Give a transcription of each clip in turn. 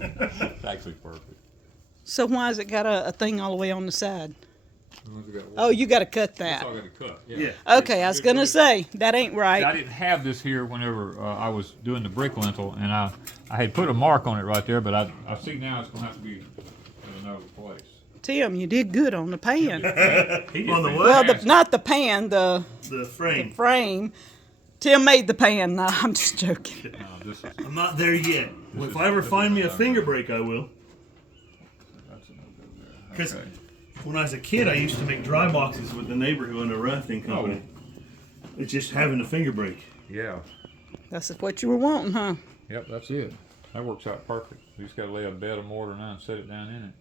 It's actually perfect. So why has it got a thing all the way on the side? Oh, you got to cut that. That's all I got to cut. Yeah. Okay, I was going to say, that ain't right. I didn't have this here whenever I was doing the brick lintel, and I had put a mark on it right there, but I see now it's going to have to be in another place. Tim, you did good on the pan. On the what? Well, not the pan, the frame. The frame. Tim made the pan. No, I'm just joking. No, I'm not there yet. If I ever find me a finger break, I will. Because when I was a kid, I used to make dry boxes with the neighbor who owned a rafting company. It's just having a finger break. Yeah. That's what you were wanting, huh? Yep, that's it. That works out perfect. You just got to lay a bed of mortar now and set it down in it.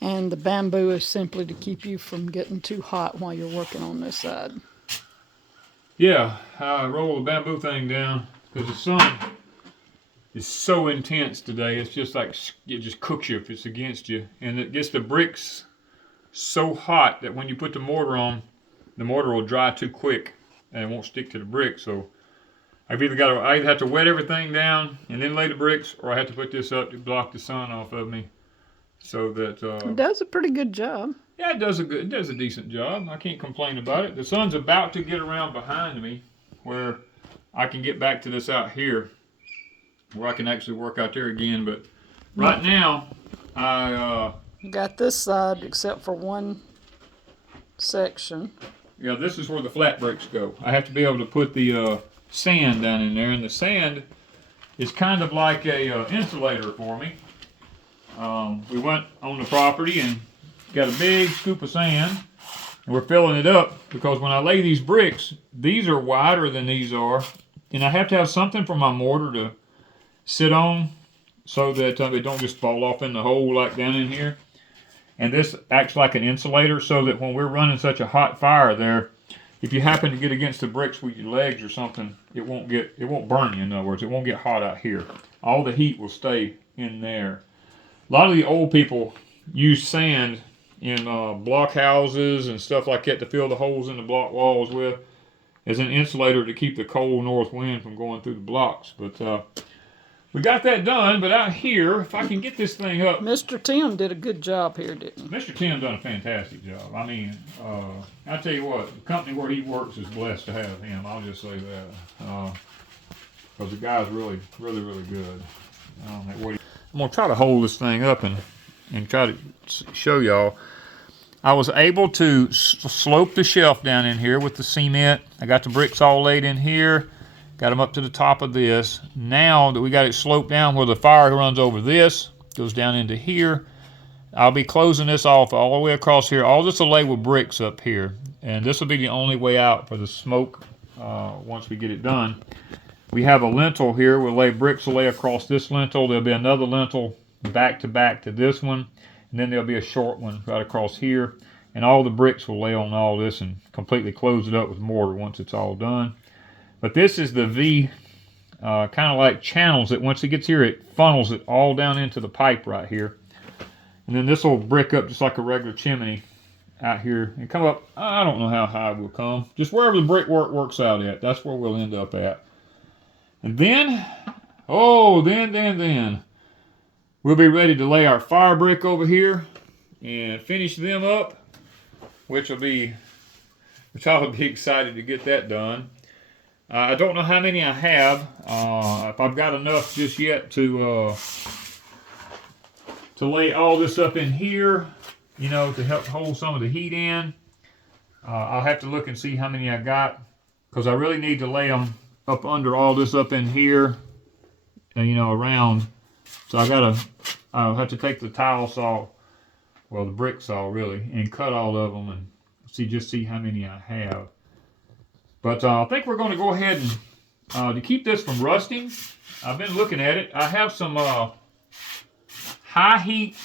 And the bamboo is simply to keep you from getting too hot while you're working on this side. Yeah, I roll the bamboo thing down because the sun is so intense today. It's just like it just cooks you if it's against you, and it gets the bricks so hot that when you put the mortar on, the mortar will dry too quick and it won't stick to the brick. So I either have to wet everything down and then lay the bricks, or I have to put this up to block the sun off of me, so that It does a pretty good job. yeah, it does a decent job. I can't complain about it. The sun's about to get around behind me where I can get back to this out here where I can actually work out there again. But right now, I got this side except for one section. yeah, this is where the flat bricks go. I have to be able to put the sand down in there, and the sand is kind of like a insulator for me. We went on the property and got a big scoop of sand, and we're filling it up because when I lay these bricks, these are wider than these are, and I have to have something for my mortar to sit on so that they don't just fall off in the hole like down in here. And this acts like an insulator so that when we're running such a hot fire there, if you happen to get against the bricks with your legs or something, it won't burn you. In other words, it won't get hot out here. All the heat will stay in there. A lot of the old people use sand in block houses and stuff like that to fill the holes in the block walls with as an insulator to keep the cold north wind from going through the blocks. But we got that done. But out here, if I can get this thing up, Mr. Tim did a good job here, didn't he? Mr. Tim done a fantastic job. I mean, I tell you what, the company where he works is blessed to have him. I'll just say that because the guy's really, really, really good. I'm gonna try to hold this thing up and try to show y'all. I was able to slope the shelf down in here with the cement. I got the bricks all laid in here. Got them up to the top of this. Now that we got it sloped down where the fire runs over this, goes down into here, I'll be closing this off all the way across here. All this will lay with bricks up here. And this will be the only way out for the smoke once we get it done. We have a lintel here. We'll lay bricks will lay across this lintel. There'll be another lintel back to this one. And then there'll be a short one right across here. And all the bricks will lay on all this and completely close it up with mortar once it's all done. But this is the V, kind of like channels it. Once it gets here, it funnels it all down into the pipe right here. And then this will brick up just like a regular chimney out here and come up. I don't know how high we'll come. Just wherever the brickwork works out at, that's where we'll end up at. And then, oh, then, we'll be ready to lay our fire brick over here and finish them up, which I will be excited to get that done. I don't know how many I have, if I've got enough just yet to lay all this up in here, you know, to help hold some of the heat in. I'll have to look and see how many I got, because I really need to lay them up under all this up in here, and, you know, around. So I'll have to take the tile saw, well, the brick saw really, and cut all of them and see how many I have. But I think we're going to go ahead and to keep this from rusting, I've been looking at it. I have some high heat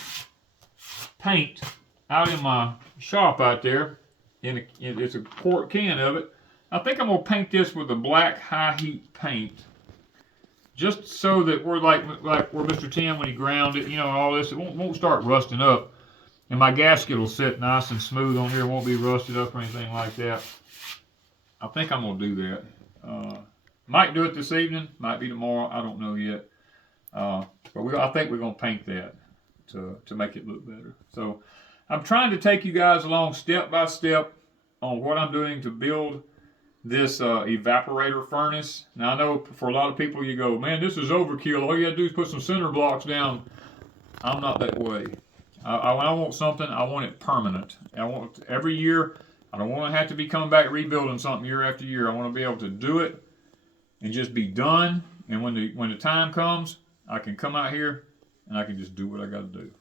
paint out in my shop out there. It's a quart can of it. I think I'm going to paint this with a black high heat paint, just so that we're like where Mr. Tim, when he ground it, you know, all this, it won't start rusting up. And my gasket will sit nice and smooth on here. It won't be rusted up or anything like that. I think I'm going to do that. Might do it this evening. Might be tomorrow. I don't know yet. But I think we're going to paint that to make it look better. So I'm trying to take you guys along step by step on what I'm doing to build this evaporator furnace. Now I know for a lot of people you go, man, this is overkill. All you gotta do is put some cinder blocks down. I'm not that way. When I want something, I want it permanent. I want it every year. I don't want to have to be coming back rebuilding something year after year. I want to be able to do it and just be done. And when the time comes, I can come out here and I can just do what I got to do.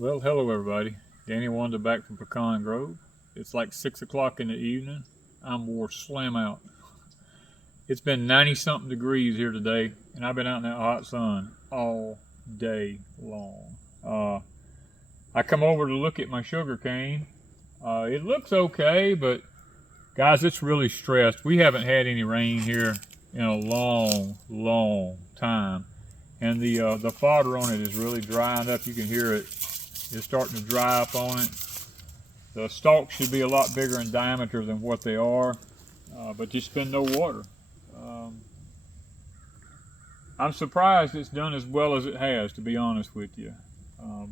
Well, hello everybody. Danny and Wanda back from Pecan Grove. It's like 6 o'clock in the evening. I'm wore slam out. It's been 90-something degrees here today, and I've been out in that hot sun all day long. I come over to look at my sugar cane. It looks okay, but guys, it's really stressed. We haven't had any rain here in a long time, and the fodder on it is really drying up. You can hear it. It's starting to dry up on it. The stalks should be a lot bigger in diameter than what they are, but just been no water. I'm surprised it's done as well as it has, to be honest with you.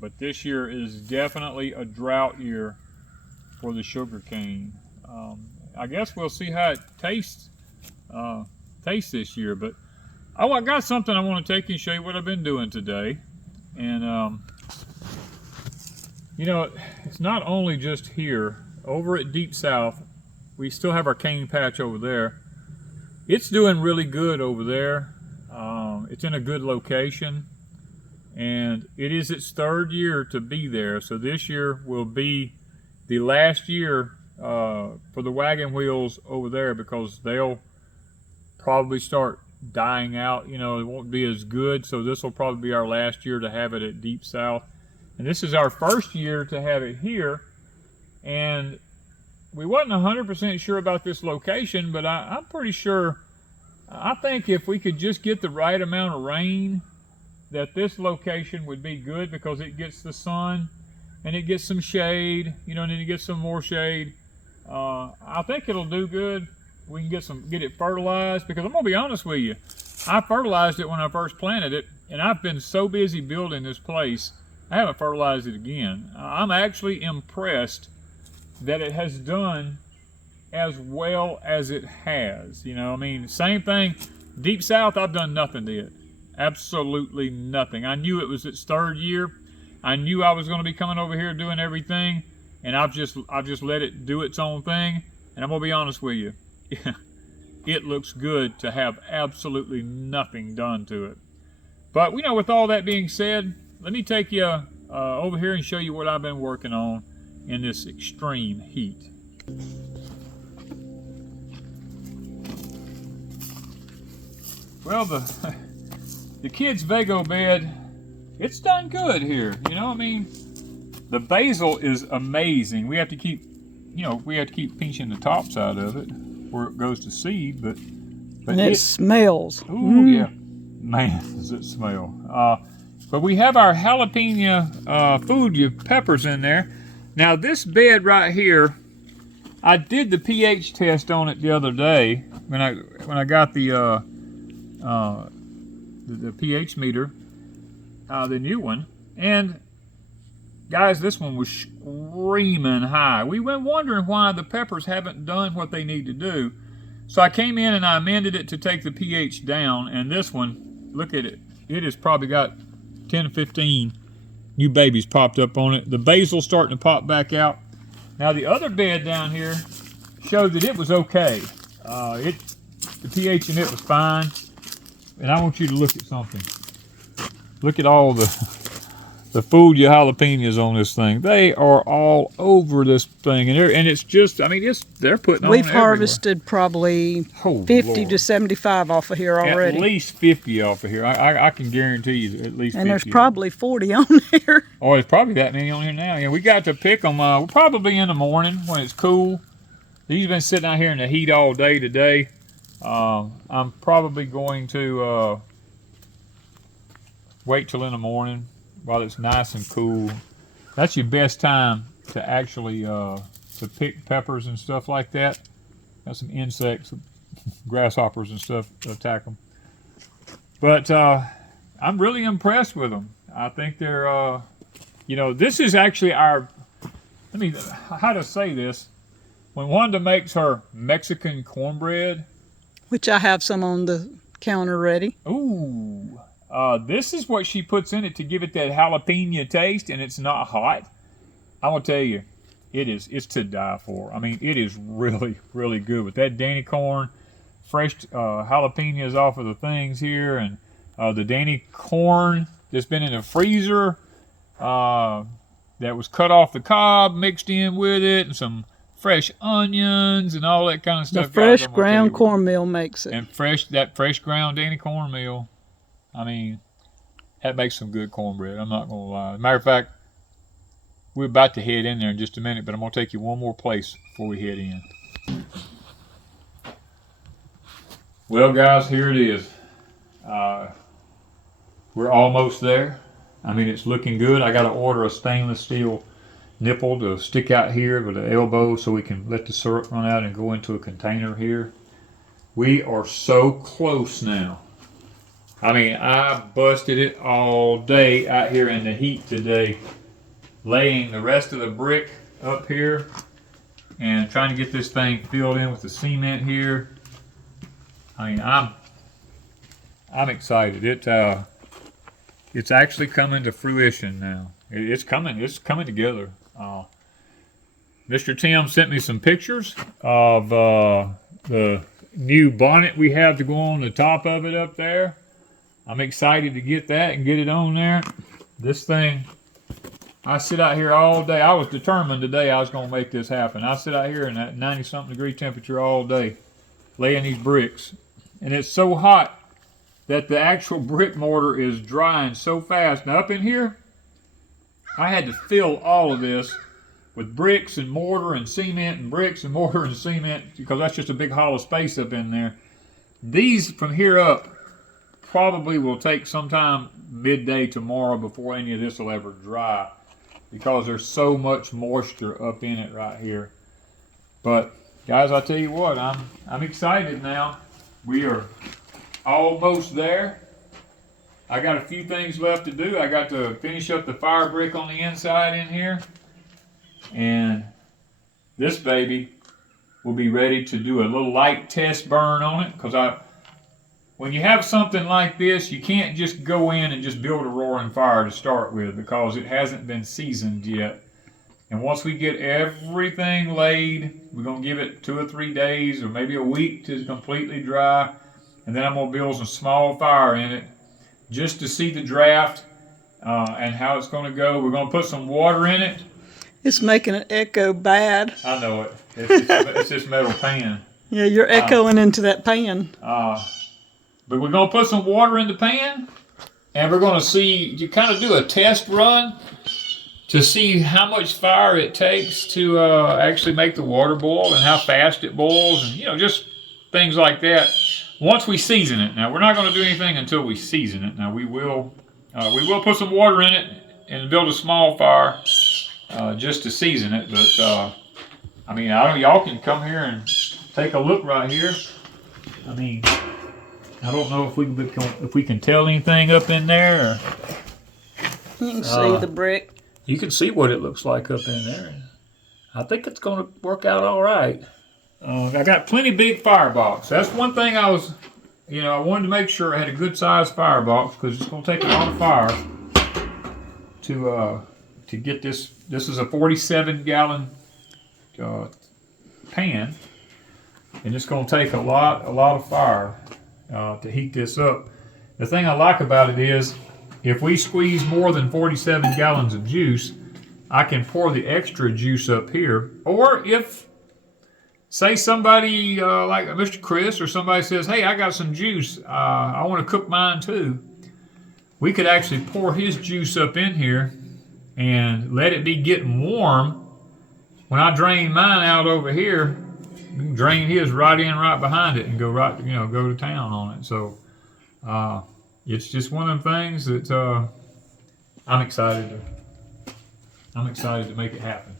But this year is definitely a drought year for the sugar cane. I guess we'll see how it tastes this year. But I got something I want to take you and show you what I've been doing today. And you know, it's not only just here. Over at Deepsouth, we still have our cane patch over there. It's doing really good over there. It's in a good location, and it is its 3rd year to be there. So this year will be the last year for the wagon wheels over there, because they'll probably start dying out. You know, it won't be as good. So this will probably be our last year to have it at Deepsouth. And this is our 1st year to have it here. And we wasn't 100% sure about this location, but I'm pretty sure. I think if we could just get the right amount of rain, that this location would be good because it gets the sun and it gets some shade, you know, and then it gets some more shade. I think it'll do good. We can get it fertilized, because I'm gonna be honest with you, I fertilized it when I first planted it, and I've been so busy building this place, I haven't fertilized it again. I'm actually impressed that it has done as well as it has. You know, I mean, same thing. Deepsouth, I've done nothing to it. Absolutely nothing. I knew it was its 3rd year. I knew I was going to be coming over here doing everything, and I've just let it do its own thing. And I'm gonna be honest with you, it looks good to have absolutely nothing done to it. But you know, with all that being said, let me take you over here and show you what I've been working on in this extreme heat. Well, the kids' Vego bed, it's done good here. You know, I mean, the basil is amazing. We have to keep, you know, pinching the top side of it where it goes to seed, but and it smells. Ooh, yeah. Man, does it smell. But we have our jalapeno food peppers in there. Now this bed right here, I did the pH test on it the other day when I got the pH meter, the new one, and guys, this one was screaming high. We went wondering why the peppers haven't done what they need to do. So I came in and I amended it to take the pH down, and this one, look at it. It has probably got 10 to 15 new babies popped up on it. The basil's starting to pop back out. Now the other bed down here showed that it was okay. The pH in it was fine. And I want you to look at something. Look at all the food jalapenos on this thing. They are all over this thing, and it's just, I mean, they're putting on We've everywhere. Harvested probably 50 to 75 off of here already. At least 50 off of here. I can guarantee you at least 50. And there's probably 40 on there. Oh, there's probably that many on here now. Yeah, we got to pick them. We'll probably in the morning when it's cool. These have been sitting out here in the heat all day today. I'm probably going to wait till in the morning while it's nice and cool. That's your best time to actually to pick peppers and stuff like that. Got some insects, grasshoppers and stuff to attack them. But I'm really impressed with them. I think they're, you know, this is actually our, how to say this, when Wanda makes her Mexican cornbread, which I have some on the counter ready. Ooh. This is what she puts in it to give it that jalapeno taste, and it's not hot. I'm gonna tell you, it's to die for. I mean, it is really, really good with that Danny corn, fresh jalapenos off of the things here, and the Danny corn that's been in the freezer, that was cut off the cob, mixed in with it, and some fresh onions and all that kind of stuff. The fresh ground cornmeal makes it. And that fresh ground Danny cornmeal, I mean, that makes some good cornbread. I'm not going to lie. As a matter of fact, we're about to head in there in just a minute, but I'm going to take you one more place before we head in. Well, guys, here it is. We're almost there. I mean, it's looking good. I got to order a stainless steel nipple to stick out here with the elbow so we can let the syrup run out and go into a container here. We are so close now. I mean, I busted it all day out here in the heat today, laying the rest of the brick up here and trying to get this thing filled in with the cement here. I mean, I'm excited. It's actually coming to fruition now. It's coming together. Mr. Tim sent me some pictures of the new bonnet we have to go on the top of it up there. I'm excited to get that and get it on there. This thing, I sit out here all day. I was determined today I was going to make this happen. I sit out here in that 90-something degree temperature all day, laying these bricks. And it's so hot that the actual brick mortar is drying so fast. Now up in here, I had to fill all of this with bricks and mortar and cement and bricks and mortar and cement, because that's just a big hollow space up in there. These from here up probably will take sometime midday tomorrow before any of this will ever dry, because there's so much moisture up in it right here. But guys, I tell you what, I'm excited now. We are almost there. I got a few things left to do. I got to finish up the fire brick on the inside in here. And this baby will be ready to do a little light test burn on it. Because when you have something like this, you can't just go in and just build a roaring fire to start with, because it hasn't been seasoned yet. And once we get everything laid, we're going to give it 2 or 3 days or maybe a week to completely dry. And then I'm going to build some small fire in it just to see the draft and how it's going to go. We're going to put some water in it. It's making it echo bad. I know it. It's this metal pan. Yeah, you're echoing into that pan. But we're going to put some water in the pan, and we're going to see, you kind of do a test run to see how much fire it takes to actually make the water boil and how fast it boils, and, you know, just things like that. Once we season it. Now, we're not going to do anything until we season it. Now, we will put some water in it and build a small fire just to season it. But, I mean, y'all can come here and take a look right here. I mean, I don't know if we can tell anything up in there. You can see the brick. You can see what it looks like up in there. I think it's going to work out all right. I got plenty big firebox. That's one thing I wanted to make sure I had a good sized firebox, because it's going to take a lot of fire to get this. This is a 47-gallon pan, and it's going to take a lot of fire to heat this up. The thing I like about it is, if we squeeze more than 47 gallons of juice, I can pour the extra juice up here. Or if, say somebody like Mr. Chris or somebody says, hey, I got some juice, I want to cook mine too, we could actually pour his juice up in here and let it be getting warm. When I drain mine out over here, you can drain his right in right behind it and go go to town on it. So it's just one of them things that I'm excited to make it happen.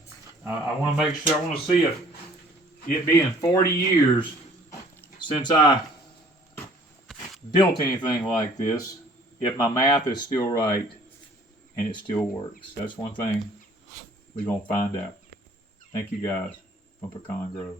I want to make sure, I want to see if it being 40 years since I built anything like this, if my math is still right and it still works. That's one thing we're going to find out. Thank you guys from Pecan Grove.